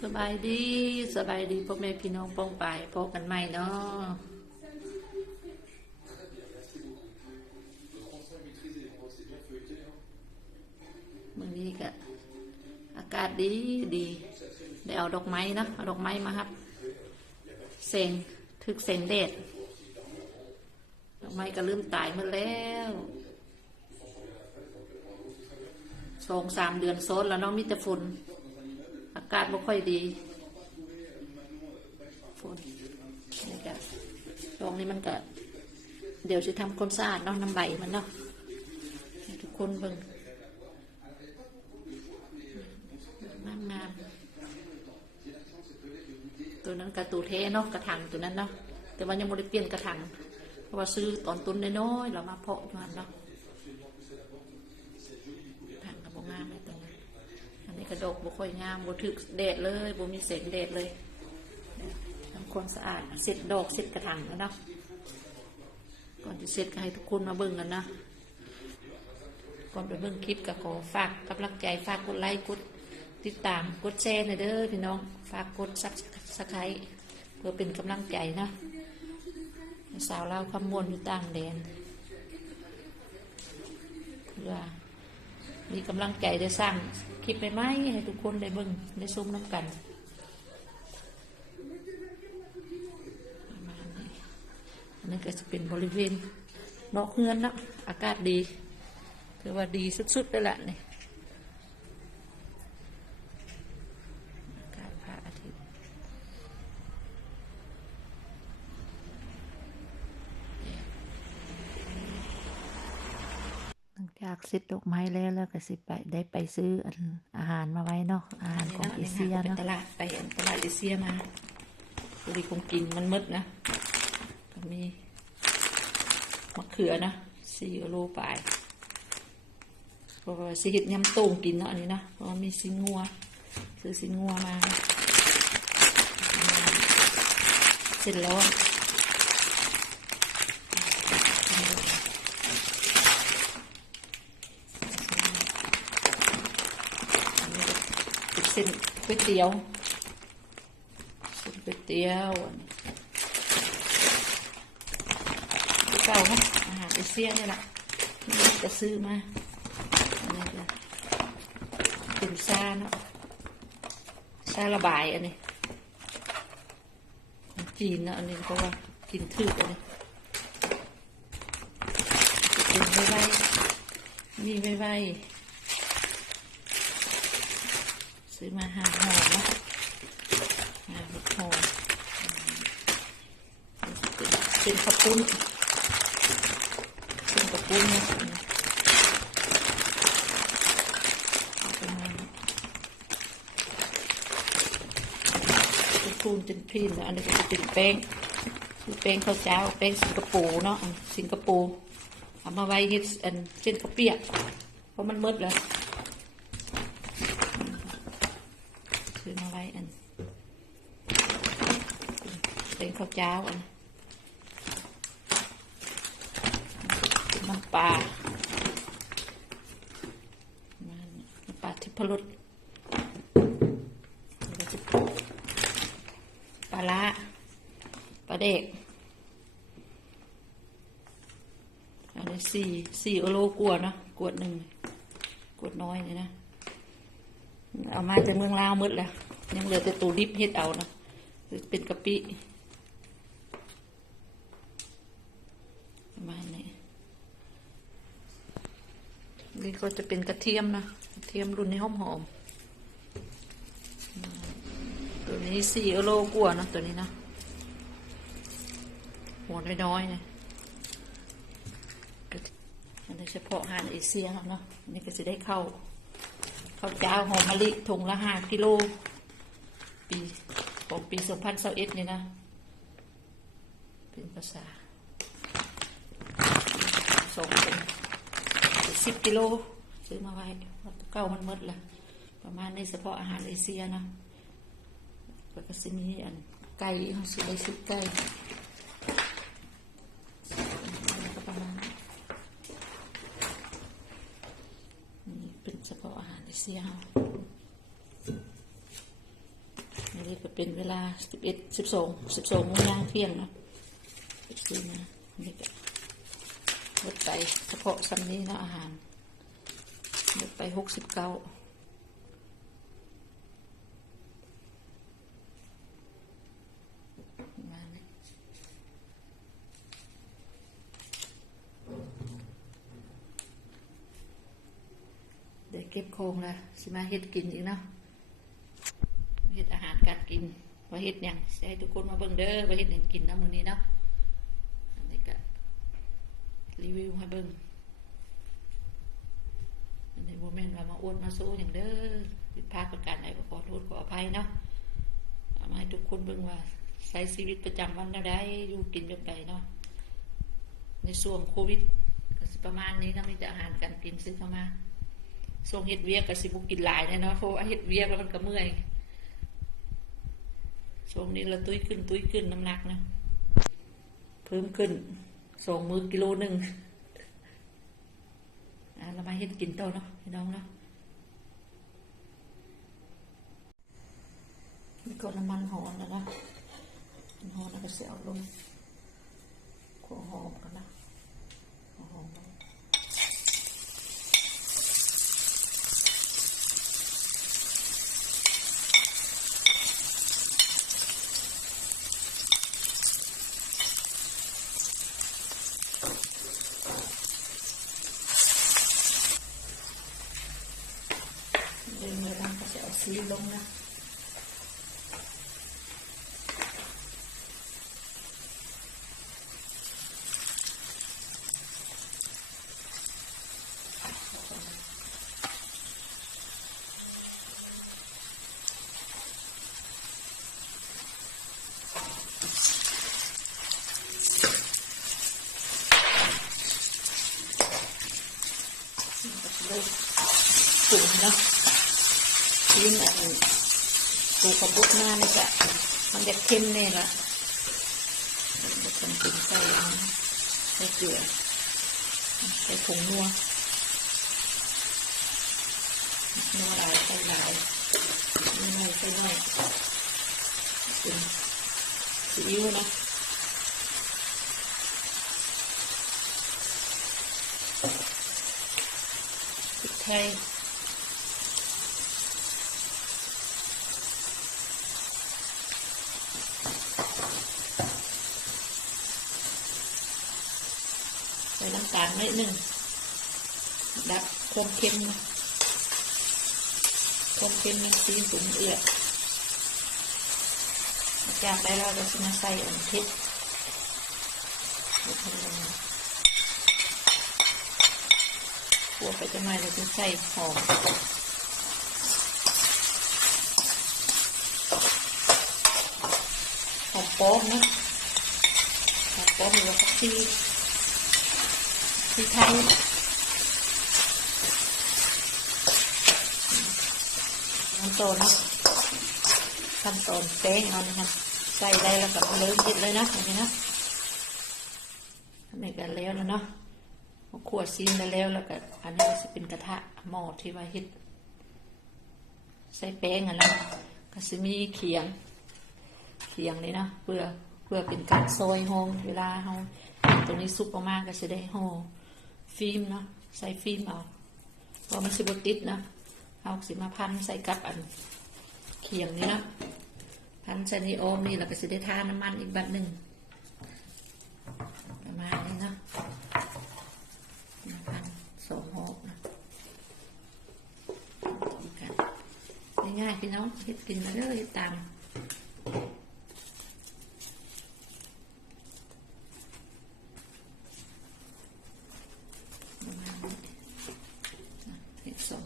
สบายดีสบายดีพ่อแม่พี่น้องป้องไปพบกันใหม่เนาะมื่อนี้ก็อากาศดีดีได้เอาดอกไม้นะเอาดอกไม้มาครับเสงทึกเสงเดดดอกไม้ก็ลืมตายมาแล้วสองสามเดือนโซนแล้วน้องมีแต่ฝุ่น กาศไม่ค่อยดีฝนนี่ก็ตรงนี้มันก็เดี๋ยวจะทำความสะอาดเนาะน้ำใบมันเนาะทุกคนเบิ่งงามงามตัวนั้นกระตูเทเนาะกระถางตัวนั้นเนาะแต่ว่ายังไม่ได้เปลี่ยนกระถางเพราะว่าซื้อตอนต้นน้อยๆเรามาเพาะอยู่หันเนาะ อันนี้กบ่ค่อยงามบ่ถึกแดดเลยบ่มีแสงแดดเลยทำความสะอาดเสร็จดอกเสร็จกระถางแล้วเนาะก่อนที่เสร็จก็ให้ทุกคนมาเบิ่งกันนะก่อนไปเบิ่งคลิปก็ขอฝากกำลังใจฝากกดไลค์กดติดตามกดแชร์หน่อยเด้อพี่น้องฝากกดซับสไครต์เพื่อเป็นกำลังใจนะสาวเราวคำมวลอยู่ต่างแดนเพื่อ มีกำลังใจได้สร้างคลิปใหม่ๆให้ทุกคนได้เบิ่งได้ชมน้ำกันนี้อันนี้ก็จะเป็นบริเวณนอกเฮือนนะอากาศดีถือว่าดีสุดๆเลยล่ะนี่อากาศพระอาทิตย์ห ลังจากเสร็จดอกไม้แล้วแล้วก็สิไปได้ไปซื้ออันอาหารมาไว้เนาะอาหารของเอเชียเนาะตลาดไปตลาดเอเชียมาพอดีคงกินมันมืดนะก็มีมะเขือนะสี่โลไปเพราะว่าสิเห็ดยำโต้งกินเนาะอันนี้นะเพราะว่ามีสินงัวซื้อสินงัวมาเสร็จแล้วอะ เป็นเส้น ก๋วยเตี๋ยวเส้นก๋วยเตี๋ยวอันนี้เก่าครับอาหารเอเชียนี่แหละนี่จะซื้อมาอันนี้ก็เป็นซาเนาะซาระบายอันนี้จีนเนาะอันนี้เพราะว่ากินทืบอันนี้จะเป็นไว้ไว้มีไว้ไว้ ซื้อมาหาห่อนะหาหกห่อเป็นข้าวปุ้นเป็นข้าวปุ้นเนาะเอาประมาณนี้เป็นปูนเป็นพินแล้วอันนี้ก็จะเป็นแป้งคือแป้งข้าวเจ้าแป้งสิงคโปร์เนาะสิงคโปร์เอามาไว้เฮ็ดอันเช่นข้าวเปียกเพราะมันมืดแล้ว ซื้อมาไว้อันเป็น ข้าวเจ้าอันน้ำปลาน้ำปลาทิพรสปลาละปลาเด็กอันนี้สี่สี่โอโลกวดเนาะกวดหนึ่งกวดน้อยเลยนะ เอามาจากเมืองลาวหมดแล้ว ยังเหลือแต่ตูดิบเฮ็ดเอานะเป็นกะปิประมาณนี้ นี่ก็จะเป็นกระเทียมนะกระเทียมรุ่นนี้หอมหอมตัวนี้สี่โลกว่านะตัวนี้นะหัวน้อยๆนะอันนี้เฉพาะหารเอเชียเนาะนนี่ก็จะได้เข้าข้าวเจ้าหอมมะลิถุงละห้ากิโล ปีของปีสองพันสิบเอ็ดนี่นะ เป็นภาษาสองเป็น สิบกิโล ซื้อมาไว้เก้ามันหมดละประมาณนี้เฉพาะอาหารเอเชียนะแล้วก็จะมีอันไก่ขาซื้อได้สิบไก่ประมาณนี้เป็นเฉพาะอาหารเอเชียเฮาเป็นเวลาสิบเอ็ดสิบสองสิบสองโมงย่างเที่ยงเนาะไปซื้อมานี่ก็ ลดไปเฉพาะซัมนี้เนาะอาหารลดไปหกสิบเก้ามาไหมเดี๋ยวเก็บโครงละสิมาเฮ็ดกินอีกเนาะเฮ็ดอาหารการกินว่าเฮ็ดยังให้ทุกคนมาเบิ่งเด้อว่าเฮ็ดหยังกินนำมื้อนี้เนาะ รีวิวให้เบิ่งอันนี้บ่แม่นว่ามาอวดมาโซ่หยังเด้อผิดพลาดประการใดก็ขอโทษขออภัยเนาะเอามาให้ทุกคนเบิ่งว่าใช้ชีวิตประจำวันแนวใดอยู่กินแบบใดเนาะในช่วงโควิดก็สิประมาณนี้เนาะมีแต่อาหารการกินซื้อเข้ามาช่วงเฮ็ดเวียกก็สิบ่กินหลายแน่เนาะเพราะว่าเฮ็ดเวียกแล้วมันก็เมื่อยช่วงนี้เราตุ้ยขึ้นตุ้ยขึ้นน้ำหนักนะเพิ่มขึ้น สองมือกิโลหนึ่งอะเรามาเห็ดกินโตเนาะพี่น้องเนาะมีก็น้ำมันหอมแล้วนะน้ำหอมแล้วก็เสียวลงขัวหอมกันนะหัวหอมลง เดินมาบ้าง ก็จะเอาซีลงนอันปูกระบุกหน้านี่จะมันจะเข้มแน่ละจะเป็นกินใส่ใส่เกลือใส่ผงนัวนัวหลายใส่หลายนี่หน่อยใส่น่อยเป็นซีอิ๊วนะพริกไทย ในิดหนึ่งดับความเค็มความเค็มมันซีนตุ๋นเอือดจากได้เราก็จะมาใส่อันพริกเดี๋ยวทำยังไงขัวไปจะมาเราจะใส่หอมหอมป้อมนะหอมป้อมหรือว่าผักชี พริกไทยขั้นตนขั้นตอนแป้งเอานะคะใส่ได้แล้วก็เริ่มยิดเลยนะอย่างนี้นะทำเองกันแล้วนะเนาะขวดซีนได้แล้วแล้วก็อันนี้จะเป็นกระทะหม้อที่ว่าเฮ็ดใส่แป้งอะนะก็จะมีเขียง เขียงเลยนะเพื่อเพื่อเป็นการซอยห้องเวลาเฮาตัวนี้ซุปออกมาก็จะได้ห่อ ฟิล์มเนาะใส่ฟิล์มเอาเพราะมันสิบติดนะเอาสิมาพันใส่กับอันเขียงนี่นะพันใส่ในโอมนี่แล้วก็จะได้ทาน้ำมันอีกบัดหนึ่งประมาณนี้เนาะพันสองหกนะง่ายๆพี่น้องเฮ็ดกินมาเลยตาม ประมาณนี้นะเห็ดสอง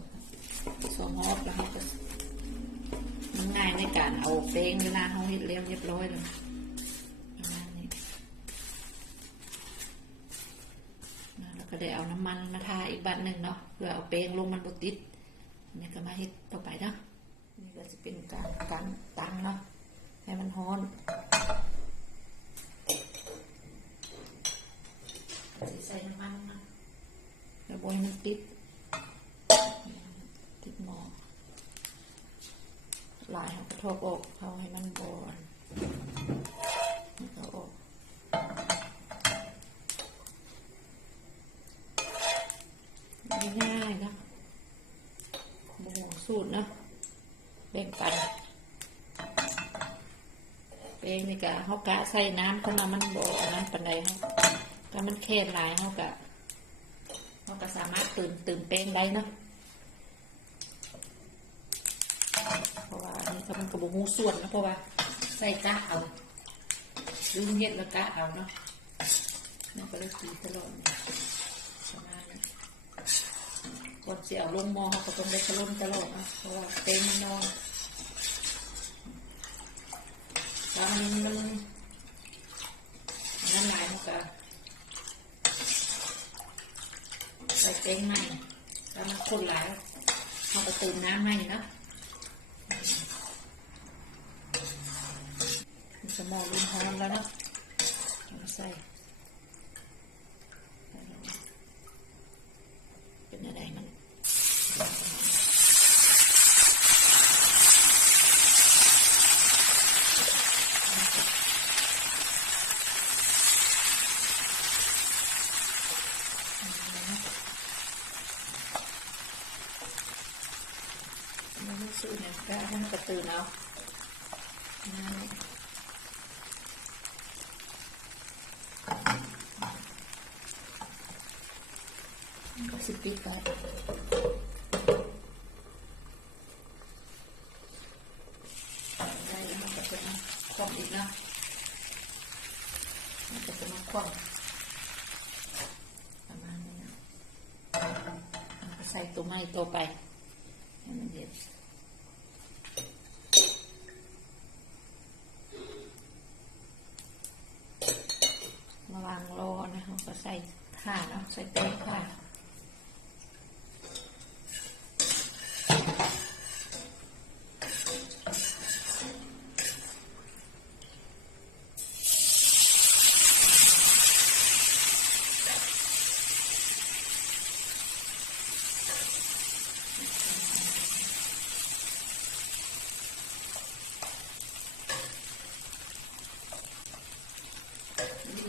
สองฮอบแล้วเขาก็มันง่ายใน การเอาเฟ้งเวลาเขาเห็ดเรียบเรียบร้อยเลยแล้วก็ได้เอาน้ำมันมาทาอีกบัดหนึ่งเนาะเพื่อเอาเป้งลงมันบดติดนนี่ก็มาเห็ดต่อไปเนาะนี่ก็จะเป็นการการตั้งเนาะให้มันฮ้อนใส่น้ำมันนะแล้วบอยมันติด หลายกระทบอกเขาให้มันบอนแล้วก็อบง่ายๆนะโมโหสูตรนะแบ่งปันเปงนี่กะเขากะใส่น้ำเข้ามามันบ่อนนั้นปันใดเขาถ้ามันแค่หลายเขากะเขาก็สามารถตื่นตื่นเป้งได้เนาะ เพราะว่าอันนี้ก็มันกระบอกงูส่วนนะเพราะว่าใส่กะเอาลืมเย็ดแล้วกะเอาเนาะมันก็เลยตีตลอดประมาณนี้ก่อนเสียลงมอเขาก็ต้องได้กระล้นตลอดนะเพราะว่าเต็มมันนอนตอนนี้มันนั่นหลายมันก็ใส่เต็งใหม่แล้วมันคนหลายเขาก็เติมน้ำใหม่เนาะ มันจะมองลุมพร้อมแล้วเนาะเอาใส่เป็นอะไรมันมันไม่สู้เนี่ยก็ให้มันกระตือเอานั่น ก็ สิปิดไปได้แล้วมันก็จะมาคว่ำอีกนะมันก็จะมาคว่ำประมาณนี้นะมันก็ใส่ตัวไม้ตัวไปให้มันเย็นมาวางรอนะคะก็ใส่ข่าเนาะใส่เต้ข่า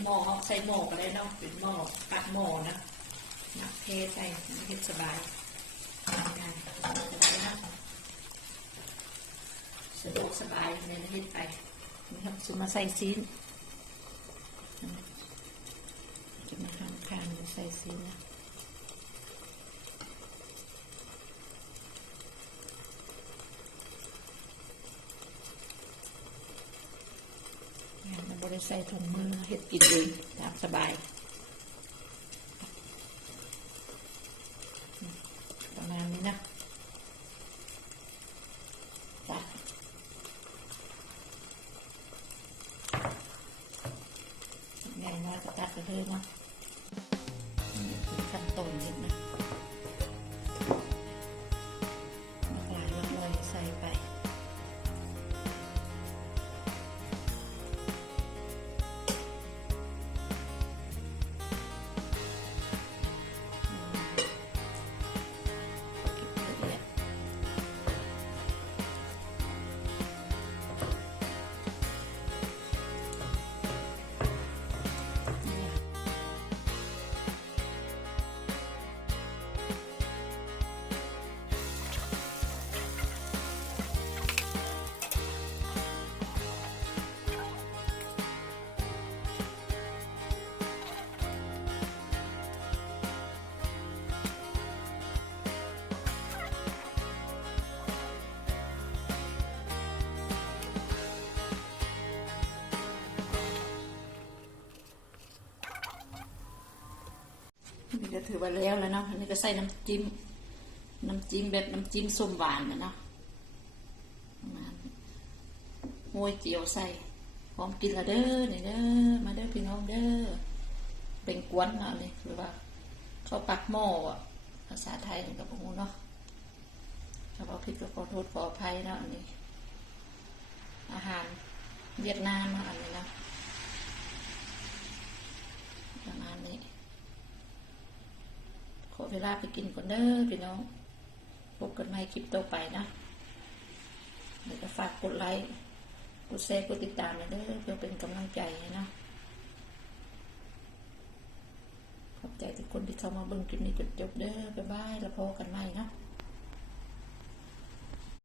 ห ม้อเขาใส่หม้อก็ได้เนาะเป็นหม้อปัดหม้อนะนักเทใส่เฮ็ดสบายทำงานสบายนะสะดวกสบายในเฮ็ดไปนี่ครับสุมาใส่ซีนจะมาทำทานใส่ซีนนะงานมันบริ ใส่ถุงมือเฮ็ดกินเองตามสบายประมาณนี้นะจ้ะใหญ่น้อยก็ตัดไปเลยเนาะขั้นตอนเห็นนะ นี่ก็ถือว่าแล้วแล้วเนาะอันนี้ก็ใส่น้ำจิ้ม น้ำจิ้มแบบน้ำจิ้มส้มหวานนะเนาะมาณนี้โมยเจียวใส่พร้อมกินละเด้อนี่เด้อมาเด้อพี่น้องเด้อเป็นกวนเนาะนี่หรือว่าเขาปักหม้ออะภาษาไทยนี่กับพวกเนาะถ้าเราผิดก็ขอโทษขออภัยเนาะอันนี้อาหารเวียดนามเนาะอันนี้เนาะประมาณนี้ ขอ เวลาไปกินก่อนเด้อพี่น้องพบกันใหม่คลิปต่อไปนะเดี๋ยวฝากกดไลค์กดแชร์กดติดตามเลยเด้อเพื่อเป็นกำลังใจให้นะขอบใจทุกคนที่เข้ามาเบิ่งคลิปนี้จนจบเด้อบ๊ายบายแล้วพบกันใหม่นะ